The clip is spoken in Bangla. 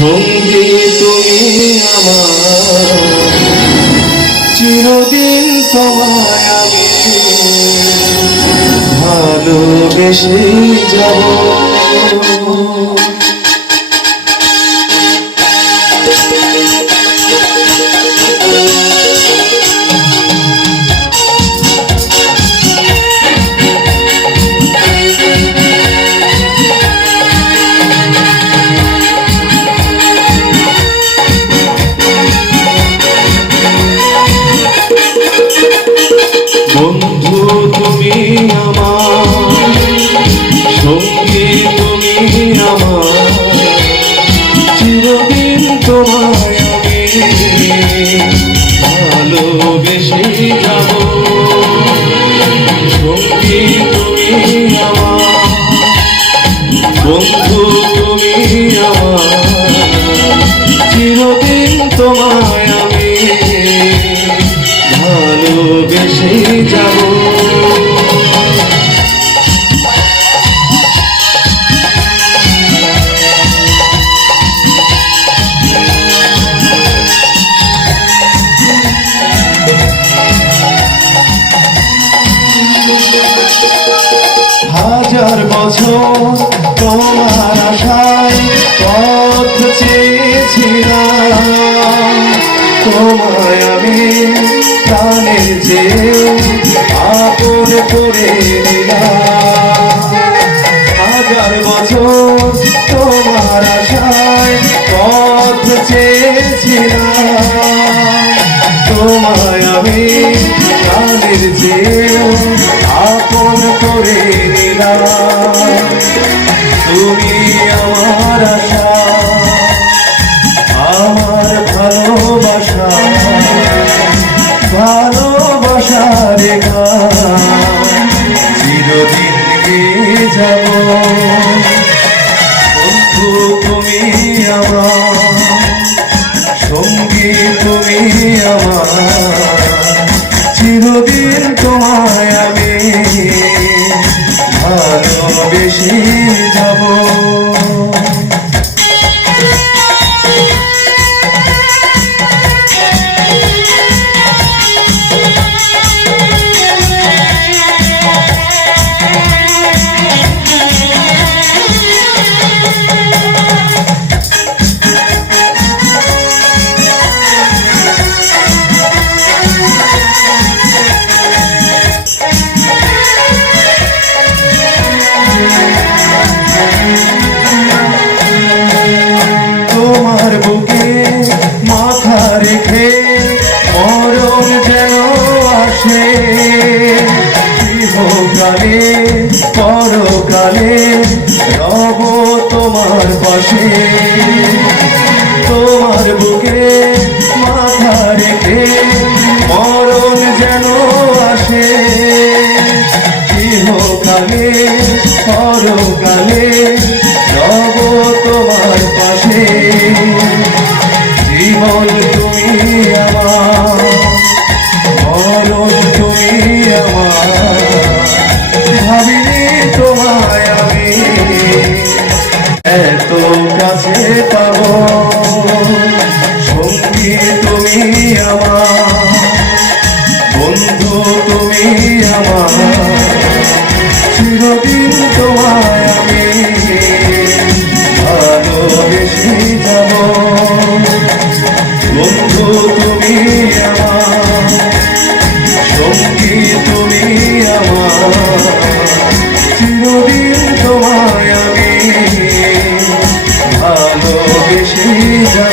সঙ্গী তুমি আমার, চিরদিন তোমায় আমি ভালোবেসে যাব। বন্ধু তুমি আমার, সঙ্গী তুমি আমার, চিরদিন তোমায় আমি ভালোবেসে যাব। সঙ্গী তুমি আমার, বন্ধু তুমি আমার, চিরদিন তোমায় আমি ভালোবেসে যাব। হাজার বছর তোমার আশায় পথ চেয়েছিলাম, তোমায় আমি প্রাণের চেয়ে আপন করে নিলাম। হাজার বছর তোমার আশায় পথ চেয়েছিলাম, তোমায় আমি প্রাণের চেয়ে আপন করে নিলাম। তুমি আমার আশা, আমার ভালোবাসা, ভালোবাসার গান চিরদিন গেয়ে যাব। বন্ধু তুমি আমার, সঙ্গী তুমি আমার, চিরদিন তোমায় আমি ভালোবেসে যাব। তোমার বুকে মাথা রেখে মরণ যেন আসে, ইহকালে পরকালে রব তোমার পাশে। তোমার বুকে মাথা রেখে মরণ যেন আসে, ইহকালে পরকালে রব তোমার পাশে। জীবন তুমি আমার, মরণ তুমি আমার, ভাবিনি তোমায় আমি এত কাছে পাবো। সঙ্গী তুমি আমার, বন্ধু তুমি আমার, চিরদিন তোমায় আমি ভালোবেসে যাব। বন্ধু তুমি আমার, সঙ্গী তুমি আমার, চিরদিন তোমায় আমি ভালোবেসে যাব।